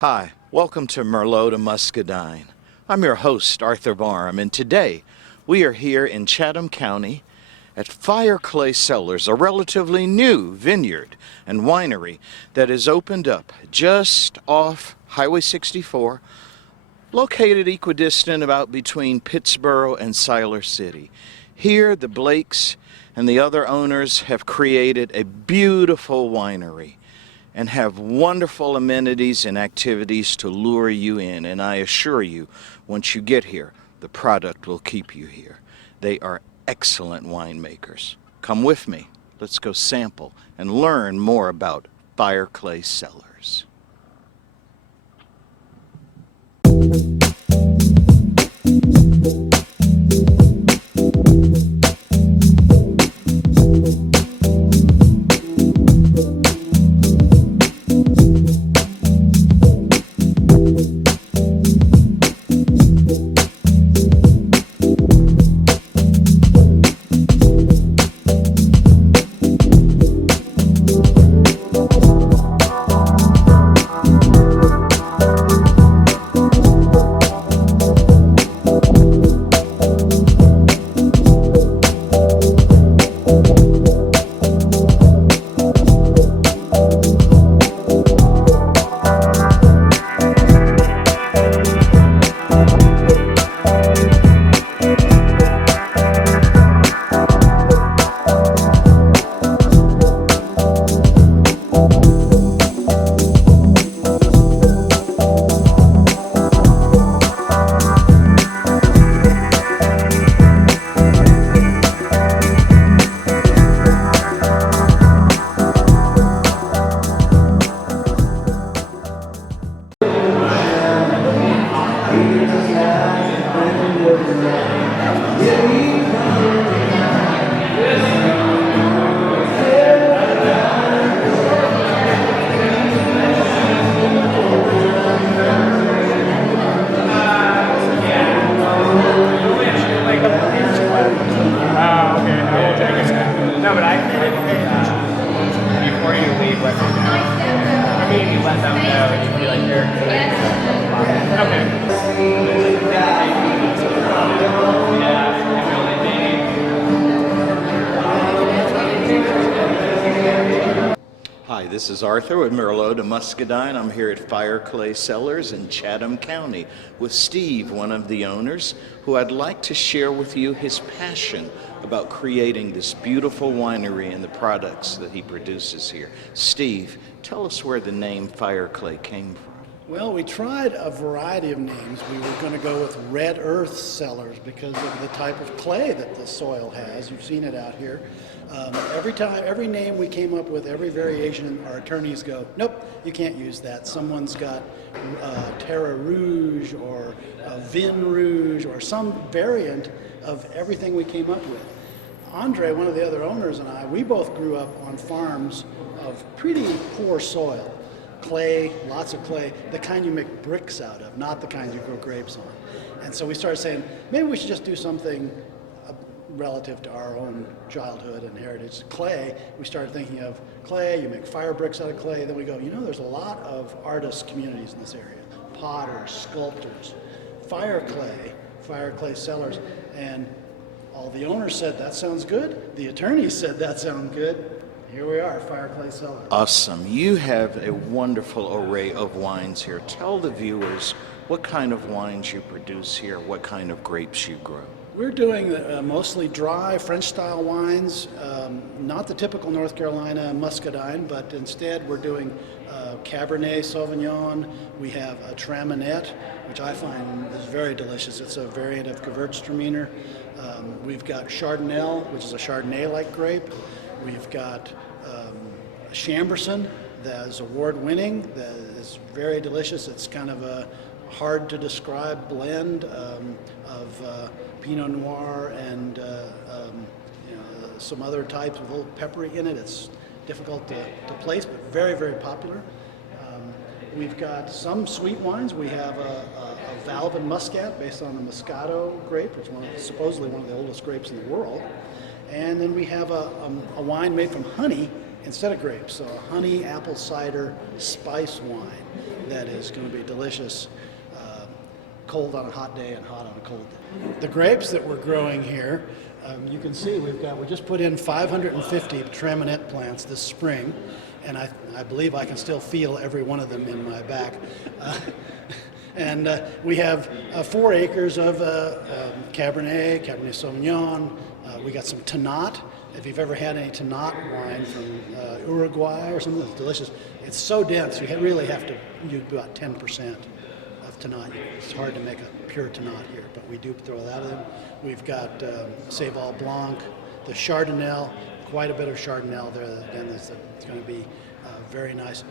Hi, welcome to Merlot de Muscadine. I'm your host, Arthur Barham, and today we are here in Chatham County at FireClay Cellars, a relatively new vineyard and winery that is opened up just off Highway 64, located equidistant about between Pittsboro and Siler City. Here, the Blakes and the other owners have created a beautiful winery and have wonderful amenities and activities to lure you in. And I assure you, once you get here, the product will keep you here. They are excellent winemakers. Come with me. Let's go sample and learn more about FireClay Cellars. No, but I can before you leave, let me know. I mean, you let them know, and you can be like, here. Okay. Hi, this is Arthur with Merlot de Muscadine. I'm here at FireClay Cellars in Chatham County with Steve, one of the owners, who I'd like to share with you his passion about creating this beautiful winery and the products that he produces here. Steve, tell us where the name FireClay came from. Well, we tried a variety of names. We were going to go with red earth cellars because of the type of clay that the soil has. You've seen it out here. Every name we came up with, every variation, our attorneys go, nope, you can't use that. Someone's got Terra Rouge or Vin Rouge or some variant of everything we came up with. Andre, one of the other owners, and I, we both grew up on farms of pretty poor soil. Clay, lots of clay, the kind you make bricks out of, not the kind you grow grapes on. And so we started saying, maybe we should just do something relative to our own childhood and heritage. Clay, we started thinking of clay, you make fire bricks out of clay, then we go, you know, there's a lot of artist communities in this area, potters, sculptors, FireClay Cellars, and all the owners said, that sounds good. The attorneys said, that sounds good. Here we are, FireClay Cellars. Awesome. You have a wonderful array of wines here. Tell the viewers what kind of wines you produce here, what kind of grapes you grow. We're doing mostly dry French-style wines, not the typical North Carolina muscadine, but instead we're doing Cabernet Sauvignon. We have a Traminette, which I find is very delicious. It's a variant of Gewürztraminer. We've got Chardonnay, which is a Chardonnay-like grape. We've got Chambourcin, that is award-winning, that is very delicious. It's kind of a hard-to-describe blend of Pinot Noir and some other types with a little peppery in it. It's difficult to place, but very, very popular. We've got some sweet wines. We have a Valvin Muscat based on the Moscato grape, which is supposedly one of the oldest grapes in the world. And then we have a wine made from honey instead of grapes, so a honey apple cider spice wine. that is going to be delicious, cold on a hot day and hot on a cold day. The grapes that we're growing here, you can see we just put in 550 Traminette plants this spring, and I believe I can still feel every one of them in my back. And we have 4 acres of Cabernet Sauvignon. We got some Tannat. If you've ever had any Tannat wine from Uruguay or something, it's delicious. It's so dense, you really have to use about 10% of Tannat. It's hard to make a pure Tannat here, but we do throw that in. We've got Seyval Blanc, the Chardonnay, quite a bit of Chardonnay there. Again, it's going to be very nice.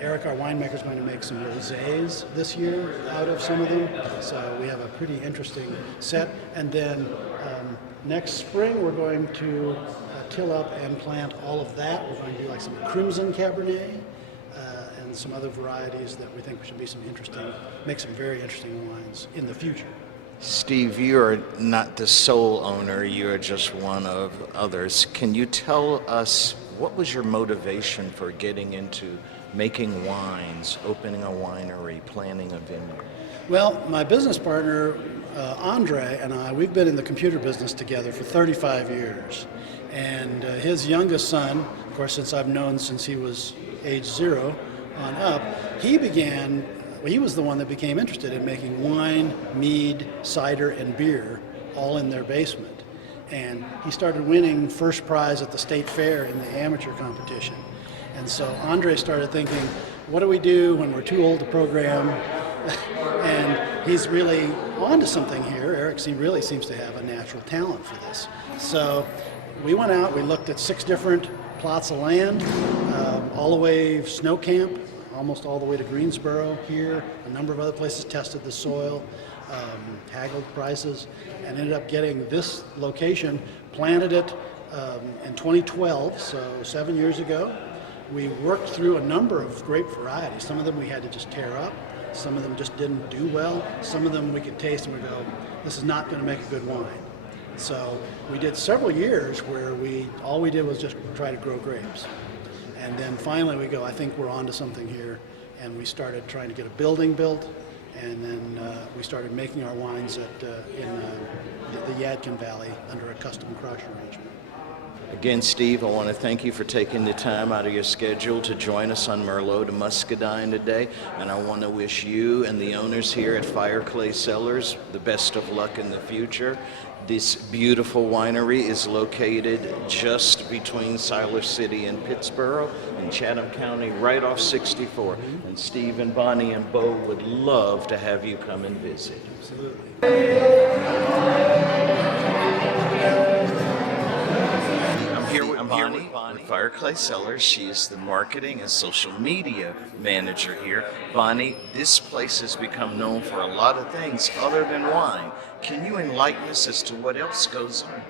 Eric, our winemaker, is going to make some rosés this year out of some of them. So we have a pretty interesting set. And then next spring, we're going to till up and plant all of that. We're going to do like some Crimson Cabernet and some other varieties that we think should be make some very interesting wines in the future. Steve, you are not the sole owner, you are just one of others. Can you tell us what was your motivation for getting into making wines, opening a winery, planning a vineyard? Well, my business partner, Andre, and I, we've been in the computer business together for 35 years. And his youngest son, of course, I've known since he was age 0 on up, he was the one that became interested in making wine, mead, cider, and beer all in their basement. And he started winning first prize at the state fair in the amateur competition. And so Andre started thinking, what do we do when we're too old to program? And he's really onto something here. Eric really seems to have a natural talent for this. So we went out, we looked at 6 different plots of land, all the way Snow Camp, almost all the way to Greensboro here, a number of other places, tested the soil, haggled prices, and ended up getting this location, planted it in 2012, so 7 years ago. We worked through a number of grape varieties. Some of them we had to just tear up. Some of them just didn't do well. Some of them we could taste and we go, this is not going to make a good wine. So we did several years where all we did was just try to grow grapes. And then finally we go, I think we're onto something here. And we started trying to get a building built. And then we started making our wines in the Yadkin Valley under a custom crush arrangement. Again, Steve, I want to thank you for taking the time out of your schedule to join us on Merlot de Muscadine today. And I want to wish you and the owners here at FireClay Cellars the best of luck in the future. This beautiful winery is located just between Siler City and Pittsboro in Chatham County, right off 64. And Steve and Bonnie and Bo would love to have you come and visit. Absolutely. I'm here with Bonnie with FireClay Cellars. She is the marketing and social media manager here. Bonnie, this place has become known for a lot of things other than wine. Can you enlighten us as to what else goes on?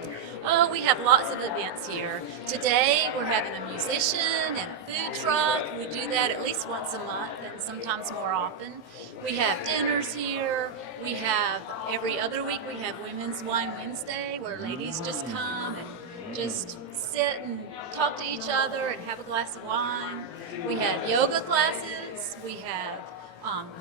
Oh, we have lots of events here. Today we're having a musician and a food truck. We do that at least once a month and sometimes more often. We have dinners here. We have every other week we have Women's Wine Wednesday where ladies just come and just sit and talk to each other and have a glass of wine. We have yoga classes. We have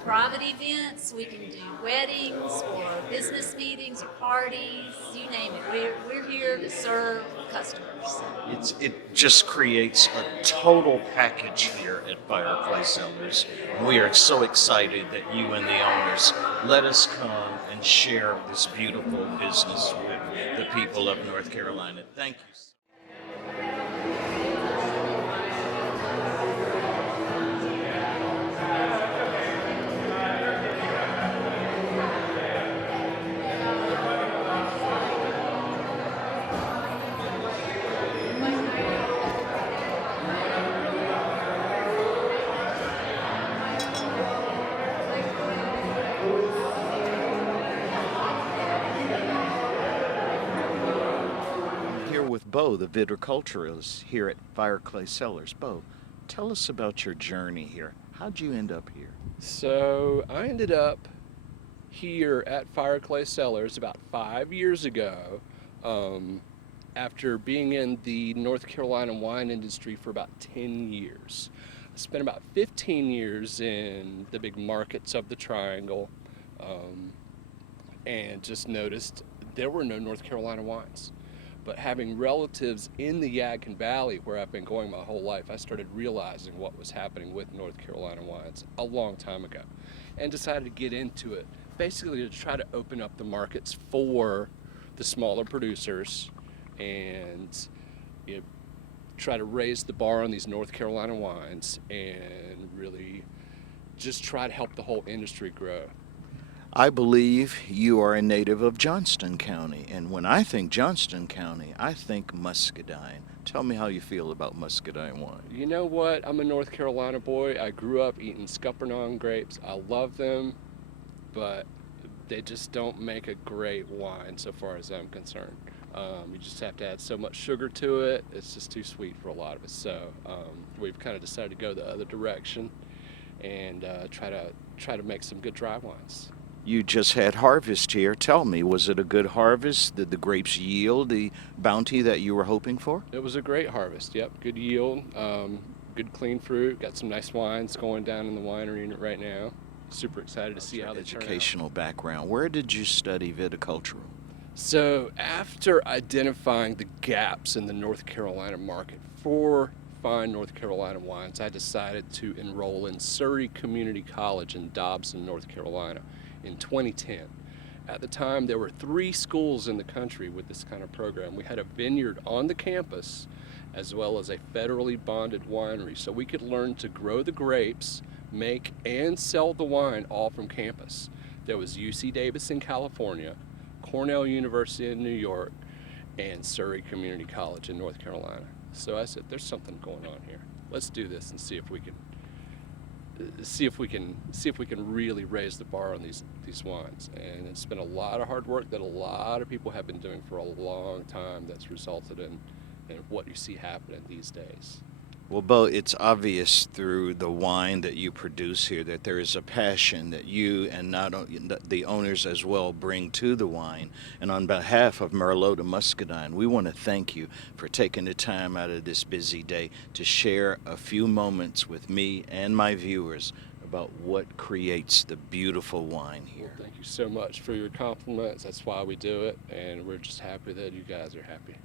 private events. We can do weddings or business meetings or parties, you name it. We're here to serve customers. It just creates a total package here at FireClay Cellars. We are so excited that you and the owners let us come and share this beautiful business with the people of North Carolina. Thank you. With Bo, the viticulturist here at FireClay Cellars. Bo, tell us about your journey here. How'd you end up here? So I ended up here at FireClay Cellars about 5 years ago after being in the North Carolina wine industry for about 10 years. spent about 15 years in the big markets of the Triangle, and just noticed there were no North Carolina wines. But having relatives in the Yadkin Valley, where I've been going my whole life, I started realizing what was happening with North Carolina wines a long time ago, and decided to get into it, basically to try to open up the markets for the smaller producers and try to raise the bar on these North Carolina wines and really just try to help the whole industry grow. I believe you are a native of Johnston County, and when I think Johnston County, I think muscadine. Tell me how you feel about muscadine wine. You know what? I'm a North Carolina boy. I grew up eating Scuppernong grapes. I love them, but they just don't make a great wine so far as I'm concerned. You just have to add so much sugar to it. It's just too sweet for a lot of us. So we've kind of decided to go the other direction and try to make some good dry wines. You just had harvest here. Tell me, was it a good harvest? Did the grapes yield the bounty that you were hoping for? It was a great harvest. Yep, good yield, good clean fruit. Got some nice wines going down in the winery unit right now. Super excited to see how they turn out. Educational background. Where did you study viticulture? So after identifying the gaps in the North Carolina market for fine North Carolina wines, I decided to enroll in Surrey Community College in Dobson, North Carolina in 2010. At the time, there were 3 schools in the country with this kind of program. We had a vineyard on the campus as well as a federally bonded winery, so we could learn to grow the grapes, make and sell the wine all from campus. There was UC Davis in California, Cornell University in New York, and Surrey Community College in North Carolina. So I said, there's something going on here. Let's do this and see if we can really raise the bar on these wines. And it's been a lot of hard work that a lot of people have been doing for a long time that's resulted in what you see happening these days. Well, Bo, it's obvious through the wine that you produce here that there is a passion that you and not the owners as well bring to the wine. And on behalf of Merlot de Muscadine, we want to thank you for taking the time out of this busy day to share a few moments with me and my viewers about what creates the beautiful wine here. Well, thank you so much for your compliments. That's why we do it, and we're just happy that you guys are happy.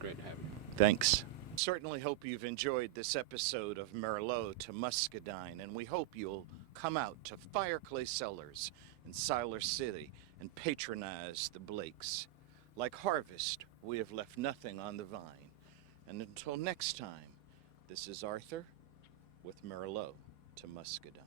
Great to have you. Thanks. Certainly hope you've enjoyed this episode of Merlot to Muscadine, and we hope you'll come out to FireClay Cellars in Siler City and patronize the Blakes. Like Harvest, we have left nothing on the vine. And until next time, this is Arthur with Merlot to Muscadine.